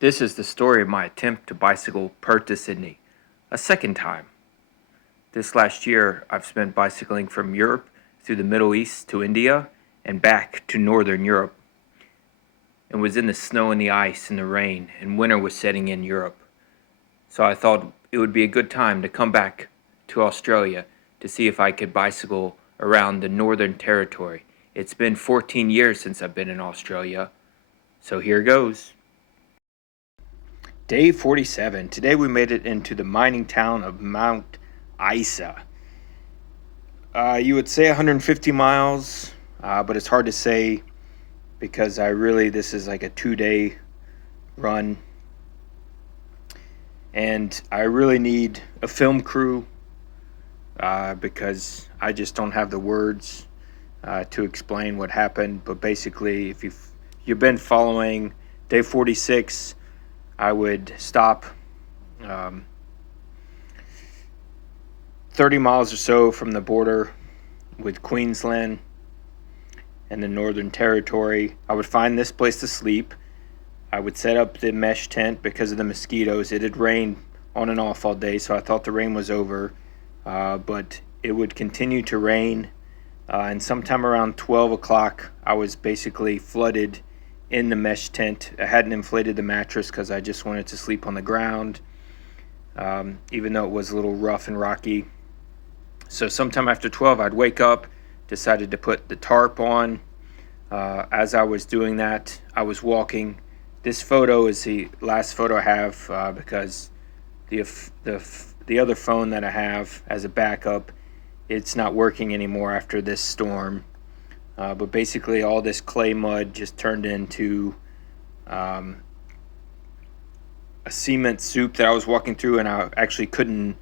This is the story of my attempt to bicycle Perth to Sydney, a second time. This last year, I've spent bicycling from Europe through the Middle East to India and back to Northern Europe, and was in the snow and the ice and the rain, and winter was setting in Europe. So I thought it would be a good time to come back to Australia to see if I could bicycle around the Northern Territory. It's been 14 years since I've been in Australia, so here goes. Day 47. Today we made it into the mining town of Mount Isa. You would say 150 miles, but it's hard to say because this is like a 2-day run. And I really need a film crew because I just don't have the words to explain what happened. But basically, if you've been following day 46, I would stop 30 miles or so from the border with Queensland and the Northern Territory. I would find this place to sleep. I would set up the mesh tent because of the mosquitoes. It had rained on and off all day, so I thought the rain was over, but it would continue to rain, and sometime around 12 o'clock, I was basically flooded in the mesh tent. I hadn't inflated the mattress because I just wanted to sleep on the ground, even though it was a little rough and rocky. So sometime after 12, I'd wake up, decided to put the tarp on. As I was doing that, I was walking. This photo is the last photo I have because the other phone that I have as a backup, it's not working anymore after this storm. But basically all this clay mud just turned into a cement soup that I was walking through, and I actually couldn't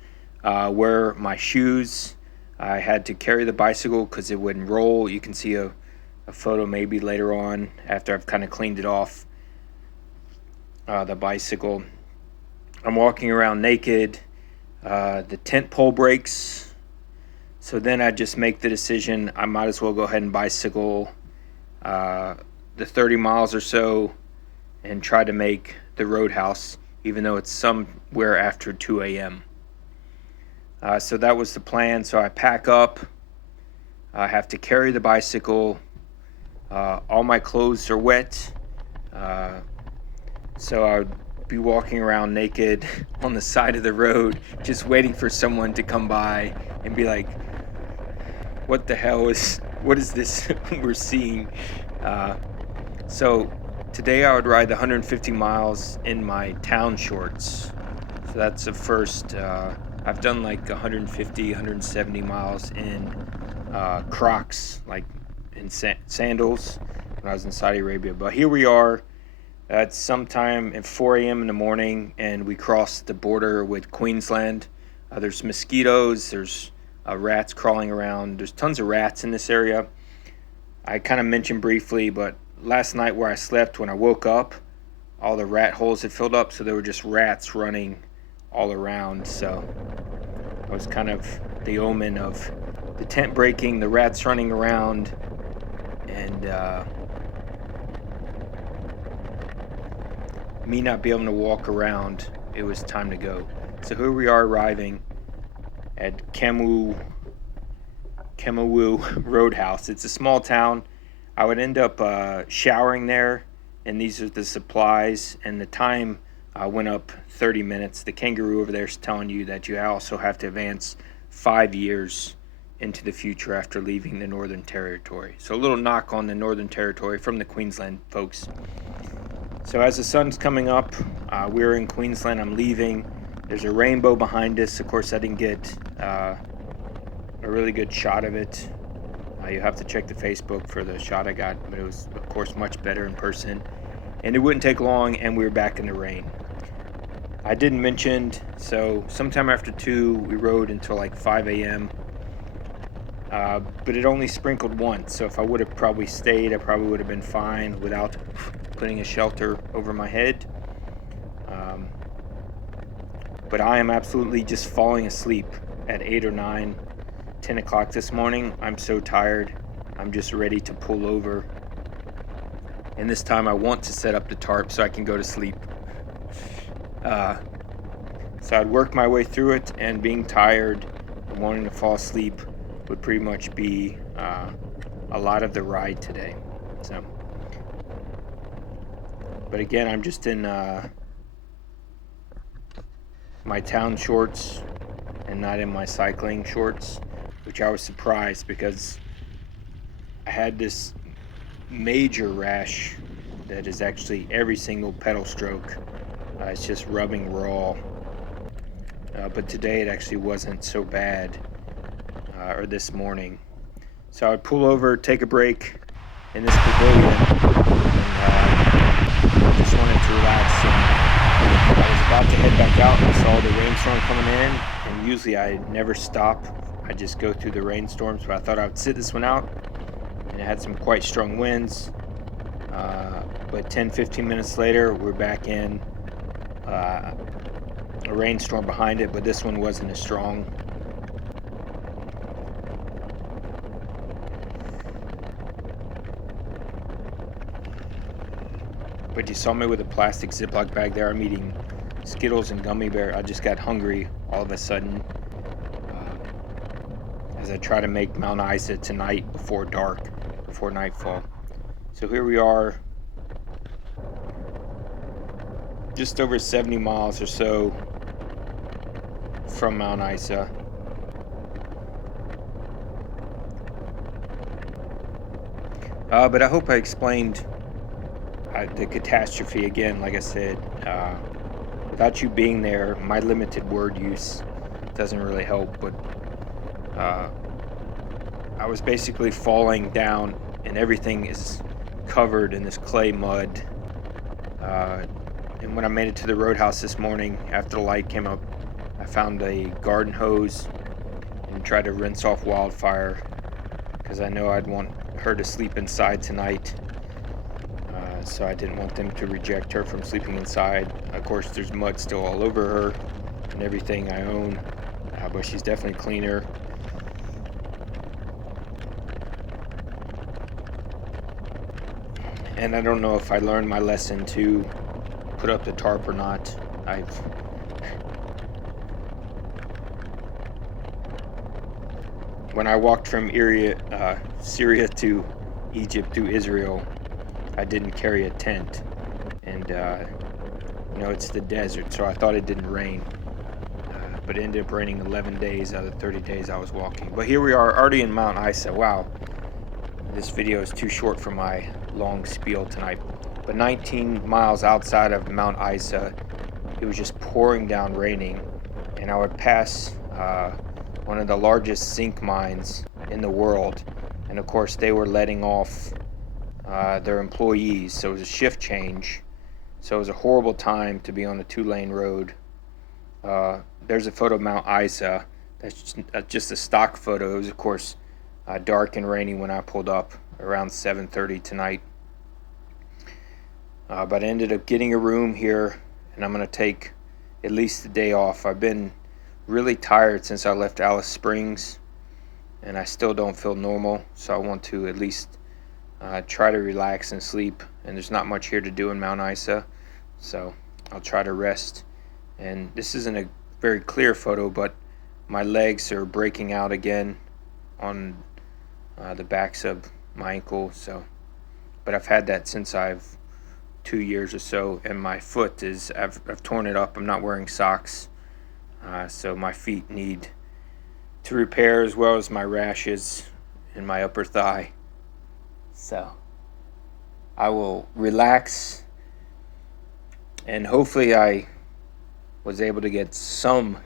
wear my shoes. I had to carry the bicycle because it wouldn't roll. You can see a photo maybe later on after I've kind of cleaned it off the bicycle. I'm walking around naked. The tent pole breaks. So then I just make the decision, I might as well go ahead and bicycle the 30 miles or so and try to make the roadhouse, even though it's somewhere after 2 a.m. So that was the plan. So I pack up. I have to carry the bicycle. All my clothes are wet. So I would be walking around naked on the side of the road, just waiting for someone to come by and be like, what is this we're seeing? So today I would ride the 150 miles in my town shorts. So that's the first. I've done like 150, 170 miles in Crocs, like in sandals when I was in Saudi Arabia. But here we are. It's sometime at 4 a.m. in the morning, and we crossed the border with Queensland. There's mosquitoes. There's rats crawling around. There's tons of rats in this area. I kind of mentioned briefly, but last night where I slept, when I woke up, all the rat holes had filled up, so there were just rats running all around. So it was kind of the omen of the tent breaking, the rats running around, and me not be able to walk around. It was time to go. So here we are arriving at Camooweal Roadhouse. It's a small town. I would end up showering there, and these are the supplies, and the time went up 30 minutes. The kangaroo over there is telling you that you also have to advance 5 years into the future after leaving the Northern Territory. So a little knock on the Northern Territory from the Queensland folks. So as the sun's coming up, we're in Queensland. I'm leaving. There's a rainbow behind us. Of course, I didn't get a really good shot of it. You have to check the Facebook for the shot I got, but it was, of course, much better in person. And it wouldn't take long, and we were back in the rain. I didn't mention, so sometime after 2, we rode until like 5 a.m. But it only sprinkled once, so if I would have probably stayed, I probably would have been fine without putting a shelter over my head. But I am absolutely just falling asleep at 8 or 9, 10 o'clock this morning. I'm so tired. I'm just ready to pull over. And this time I want to set up the tarp so I can go to sleep. So I'd work my way through it, and being tired and wanting to fall asleep would pretty much be a lot of the ride today. So, but again, I'm just in my town shorts and not in my cycling shorts, which I was surprised because I had this major rash that is actually every single pedal stroke. It's just rubbing raw. But today it actually wasn't so bad, or this morning. So I would pull over, take a break in this pavilion, and just wanted to relax. And I was about to head back out and saw the rainstorm coming in, and usually I never stop. I just go through the rainstorms, but I thought I would sit this one out, and it had some quite strong winds. But 10-15 minutes later, we're back in a rainstorm behind it, but this one wasn't as strong. But you saw me with a plastic Ziploc bag there. I'm eating Skittles and gummy bear. I just got hungry all of a sudden as I try to make Mount Isa tonight before dark, before nightfall. So here we are, just over 70 miles or so from Mount Isa. But I hope I explained the catastrophe again. Like I said, without you being there, my limited word use doesn't really help. But I was basically falling down, and everything is covered in this clay mud. And when I made it to the roadhouse this morning, after the light came up, I found a garden hose and tried to rinse off Wildfire, because I know I'd want her to sleep inside tonight. So I didn't want them to reject her from sleeping inside. Of course, there's mud still all over her and everything I own, but she's definitely cleaner. And I don't know if I learned my lesson to put up the tarp or not. When I walked from Syria to Egypt to Israel, I didn't carry a tent, and it's the desert, so I thought it didn't rain, but it ended up raining 11 days out of the 30 days I was walking. But here we are, already in Mount Isa. Wow, this video is too short for my long spiel tonight. But 19 miles outside of Mount Isa, it was just pouring down, raining, and I would pass one of the largest zinc mines in the world, and of course they were letting off their employees, so it was a shift change. So it was a horrible time to be on a 2-lane road. There's a photo of Mount Isa. That's just a stock photo. It was, of course, dark and rainy when I pulled up around 7:30 tonight. But I ended up getting a room here, and I'm going to take at least a day off. I've been really tired since I left Alice Springs, and I still don't feel normal, so I want to at least try to relax and sleep. And there's not much here to do in Mount Isa, so I'll try to rest. And this isn't a very clear photo, but my legs are breaking out again on the backs of my ankle. But I've had that since I've 2 years or so, and my foot is I've torn it up. I'm not wearing socks, so my feet need to repair, as well as my rashes in my upper thigh. So I will relax, and hopefully I was able to get some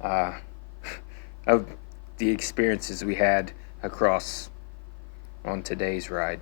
of the experiences we had across on today's ride.